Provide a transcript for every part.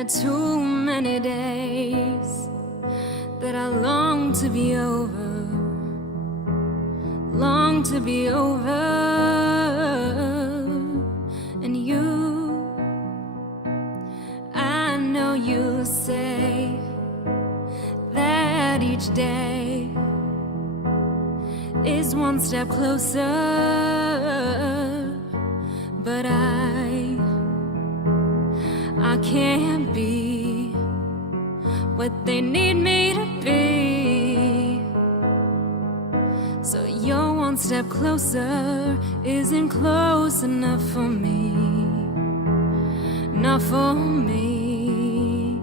There are too many days that I long to be over, long to be over. And you, I know you'll say that each day is one step closer, but I can't be what they need me to be. So your one step closer isn't close enough for me, not for me.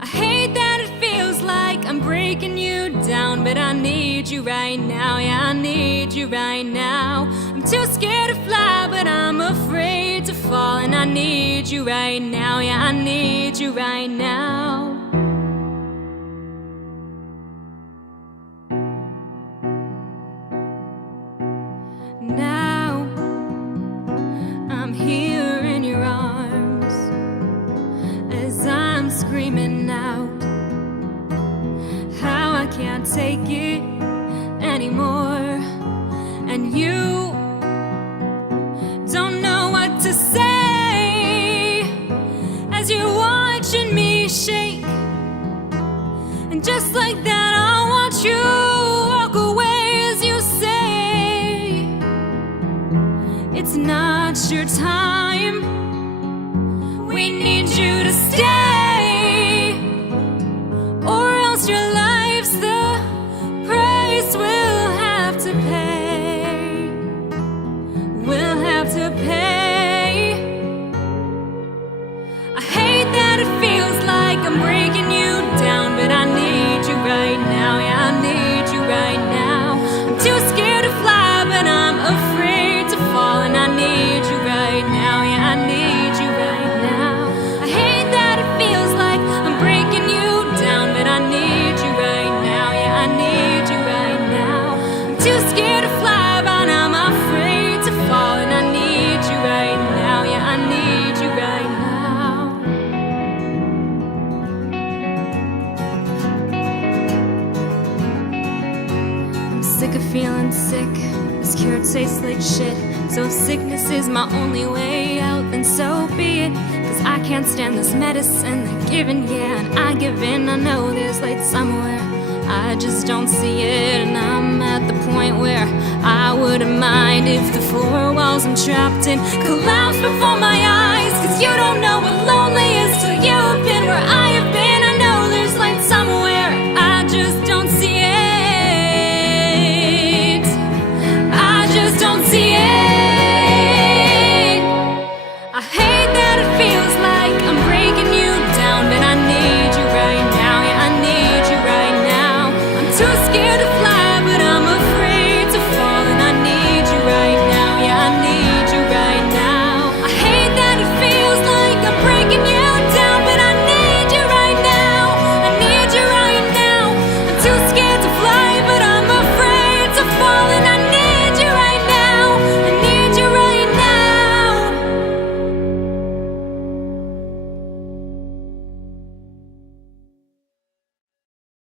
I hate that it feels like I'm breaking you down, but I need you right now, yeah, I need you right now. I'm too scared to fly, but I'm afraid to fall, and I need you right now, yeah, I need you right now. Now I'm here in your arms as I'm screaming out how I can't take it anymore, and you don't know what to say as you're watching me shake. And just like that I watch you walk away as you say it's not your time, we need you to stay, or else your life's the price we'll have to pay, we'll have to pay. I hate that it feels like I'm breaking you down, but I need you right now, yeah, I need you right now. I'm too scared to fly, but I'm afraid to fall, and I need you right now, yeah, I need you right now. I hate that it feels like I'm breaking you down, but I need you right now, yeah, I need you right now. I'm too scared to fly, but I'm afraid to fall, and I need you right now, yeah, I need you right now. I'm sick of feeling sick, this cure tastes like shit. So if sickness is my only way out, then so be it, 'cause I can't stand this medicine they're giving, yeah, and I give in. I know there's light somewhere, I just don't see it, and I'm at the point where I wouldn't mind if the 4 walls I'm trapped in collapse before my eyes, 'cause you don't know what lonely is till you've been where I have been.